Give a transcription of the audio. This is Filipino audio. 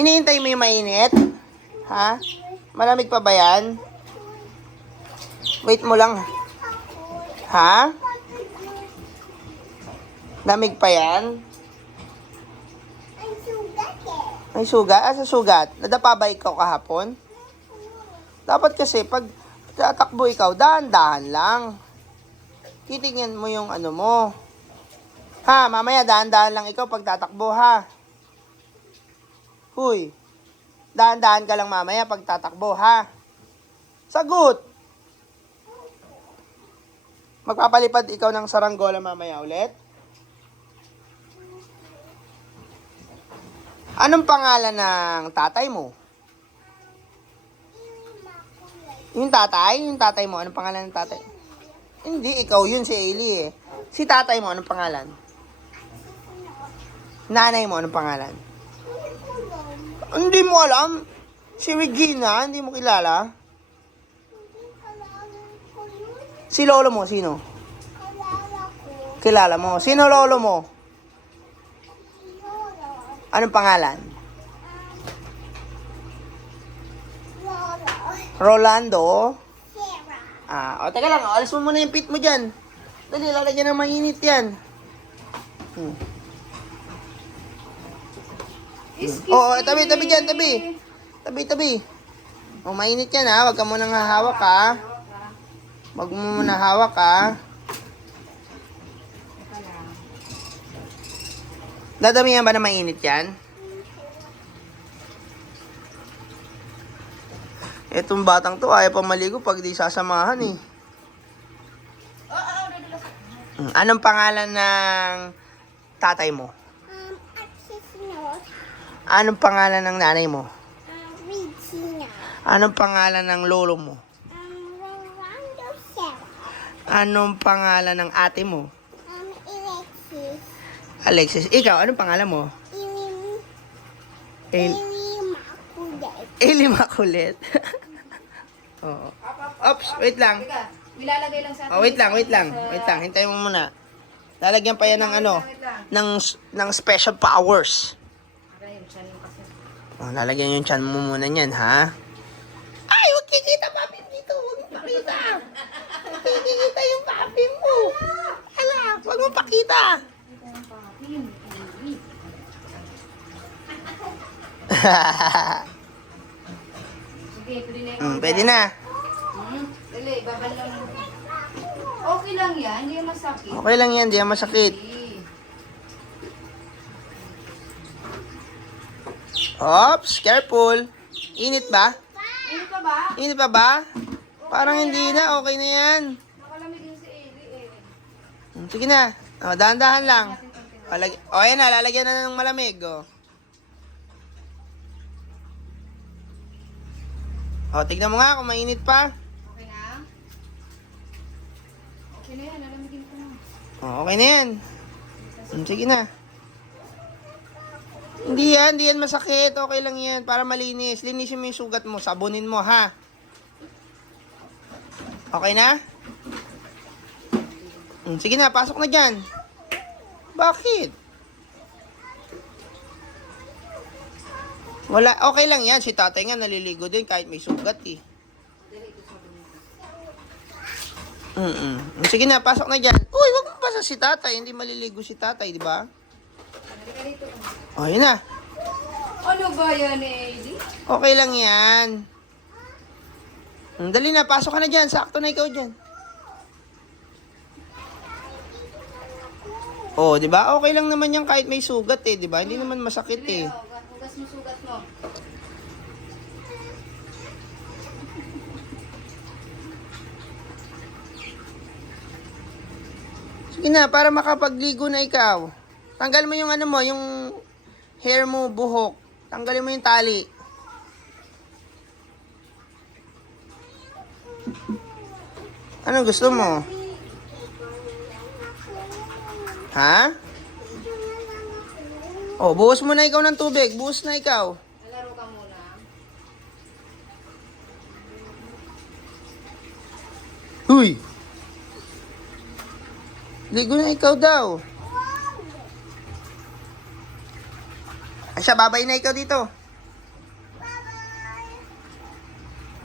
Hinihintay mo yung mainit? Ha? Malamig pa ba yan? Wait mo lang. Ha? Lamig pa yan? May sugat? Sa sugat? Nadapa ba ikaw kahapon? Dapat kasi pag tatakbo ikaw, dahan-dahan lang. Titingnan mo yung ano mo. Ha, mamaya dahan-dahan lang ikaw pag tatakbo ha. Huy. Dahan-dahan ka lang mamaya pag tatakbo ha. Sagot. Magpapalipad ikaw ng saranggola mamaya ulit? Anong pangalan ng tatay mo? Yung tatay mo, anong pangalan ng tatay? Hindi, ikaw yun, si Ailey eh. Si tatay mo, anong pangalan? Nanay mo, anong pangalan? Hindi mo alam. Si Regina, hindi mo kilala? Si lolo mo, sino? Kilala mo. Sino lolo mo? Anong pangalan? Rolando? O teka lang, alis mo muna yung pit mo dyan. Dali, lalagyan ng mainit yan. Oo, tabi dyan, tabi. Tabi. O, mainit yan ha, wag ka munang hahawak ha. Wag mo muna hawak ha. Dadamihan ba na mainit yan? Etong batang to, ayaw pa maligo pag di sasamahan eh. Anong pangalan ng tatay mo? Anong pangalan ng nanay mo? Regina. Anong pangalan ng lolo mo? Rolando Sarah. Anong pangalan ng ate mo? Alexis. Alexis. Ikaw, anong pangalan mo? Ili Makulit. Oo. Ops, wait lang. Ilalagay lang sa atin. Wait lang. Hintayin mo muna. Lalagyan pa yan ng ano, ng special powers. Lalagyan yung chan mo muna niyan, ha? Ay, huwag kikita papi dito. Huwag mo pakita. Huwag kikita yung papi mo. Hala, huwag mo pakita. Sige, pwede na yung Pwede na. Dali, babal lang. Okay lang yan, hindi yan masakit. Okay lang yan, di yan masakit. Ops, careful. Init ba? Ano pa ba? Init pa ba? Parang hindi na, okay na yan. Nakalamig yun si Eli eh. Sige na. Dahan-dahan lang. Ayan na, lalagyan na ng malamig. Tignan mo nga kung mainit pa. Okay na? Okay na yan, nalamigin ko na. Okay na yan. Sige na. Hindi yan masakit. Okay lang yan, para malinis. Linisin mo yung sugat mo, sabunin mo ha. Okay na? Sige na, pasok na dyan. Bakit? Wala, okay lang yan. Si tatay nga naliligo din kahit may sugat eh. Sige na, pasok na dyan. Uy, wag mo basa si tatay. Hindi maliligo si tatay, di ba? Yun na. Ano ba yan, Eli? Okay lang yan. Dali na, pasok ka na dyan. Sakto na ikaw dyan. Di ba? Okay lang naman yan kahit may sugat eh, di ba? Hindi naman masakit eh. Hugas mo sugat mo. Sige na, para makapagligo na ikaw. Tanggal mo yung ano mo, yung hair mo, buhok. Tanggalin mo yung tali. Anong gusto mo? Ha? Buhos mo na ikaw ng tubig. Buhos na ikaw. Nalaro ka muna. Huy! Ligo na ikaw daw. Ay siya, babay na ikaw dito.